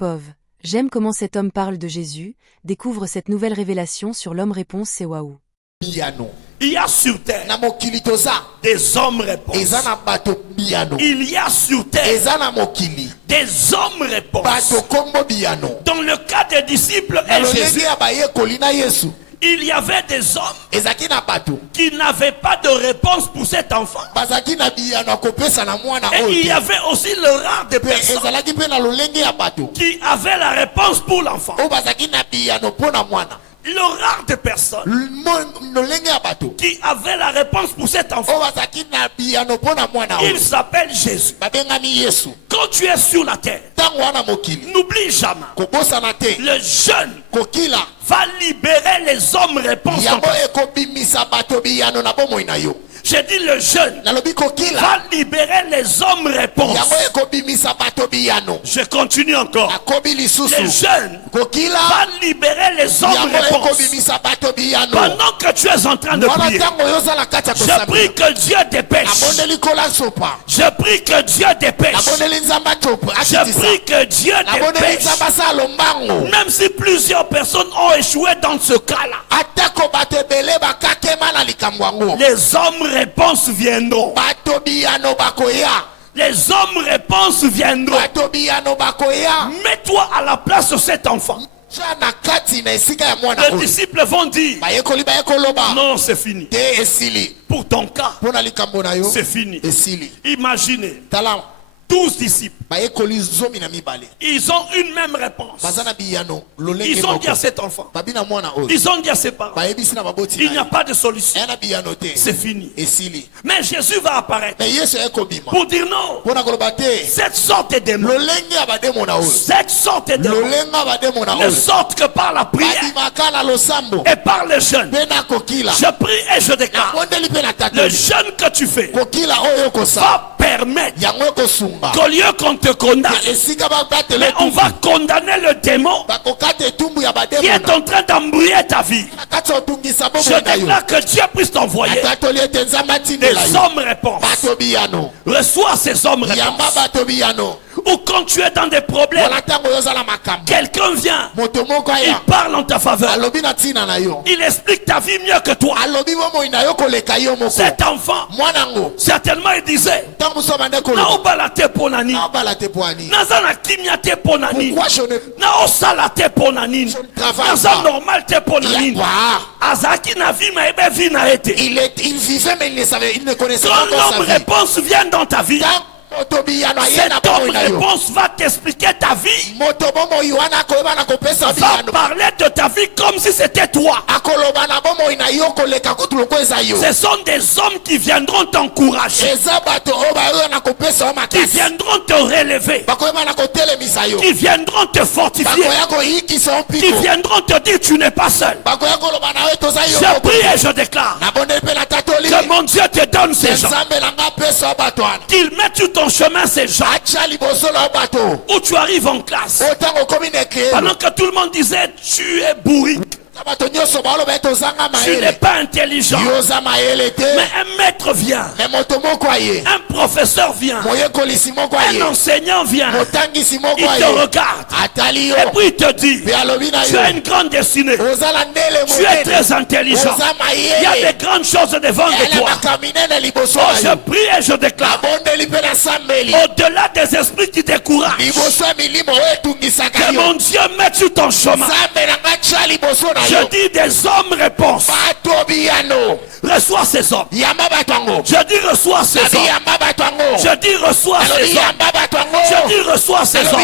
POV. J'aime comment cet homme parle de Jésus, découvre cette nouvelle révélation sur l'homme réponse, c'est waouh. Il y a sur terre des hommes réponses. Il y a sur terre des hommes réponses. Dans le cas des disciples et Jésus, il y avait des hommes qui n'avaient pas de réponse pour cet enfant. Et il y avait aussi le rare des personnes qui avaient la réponse pour l'enfant. Le rare des personnes qui avaient la réponse pour cet enfant, il s'appelle Jésus. Quand tu es sur la terre, n'oublie jamais, le jeune va libérer les hommes réponses. J'ai dit le jeune va libérer les hommes réponses. Je continue encore. Le jeune va libérer les hommes réponses. Pendant que tu es en train de prier, je prie que Dieu dépêche. Je prie que Dieu dépêche. Je prie que Dieu dépêche. Même si plusieurs personnes ont échoué dans ce cas-là, les hommes réponses viendront. Les hommes réponses viendront. Mets-toi à la place de cet enfant. Les disciples vont dire non, c'est fini. Pour ton cas, c'est fini. Imaginez 12 disciples. Ils ont une même réponse. Ils ont dit à cet enfant, ils ont dit à ses parents, il n'y a pas de solution. C'est fini. Mais Jésus va apparaître pour dire non. Cette sorte de démon, cette sorte de démon, ne sorte que par la prière et par le jeûne. Je prie et je déclare, le jeûne que tu fais va permettre qu'au lieu qu'on te condamne, mais on va condamner le démon qui est en train d'embrouiller ta vie. Je déclare que Dieu puisse t'envoyer des hommes réponses. Reçois ces hommes réponses. Ou quand tu es dans des problèmes, quelqu'un vient, il parle en ta faveur, il explique ta vie mieux que toi. Cet enfant, certainement il disait, Nazana kimia te ponani. Na osala te ponani. Nazana normal te ponani. Azaki na vie ma ebe vie na ete. Il vivait mais il ne connaissait pas sa vie. Quand l'homme réponse vient dans ta vie, cet homme réponse va t'expliquer ta vie. Va parler de ta vie comme si c'était toi. Ce sont des hommes qui viendront t'encourager, qui viendront te relever, qui viendront te fortifier, qui viendront te dire tu n'es pas seul. Je prie et je déclare que mon Dieu te donne ces gens, qu'il mette sur ton chemin ces gens, où tu arrives en classe, pendant que tout le monde disait tu es bourrique, tu n'es pas intelligent, mais un maître vient, un professeur vient, un enseignant vient, il te regarde et puis il te dit tu as une grande destinée, tu es très intelligent, il y a des grandes choses devant toi. Oh, je prie et je déclare, au-delà des esprits qui découragent, que mon Dieu mette sur ton chemin, je dis des hommes réponses. Reçois ces hommes. Je dis reçois ces hommes. Je dis reçois ces hommes. Je dis reçois ces hommes.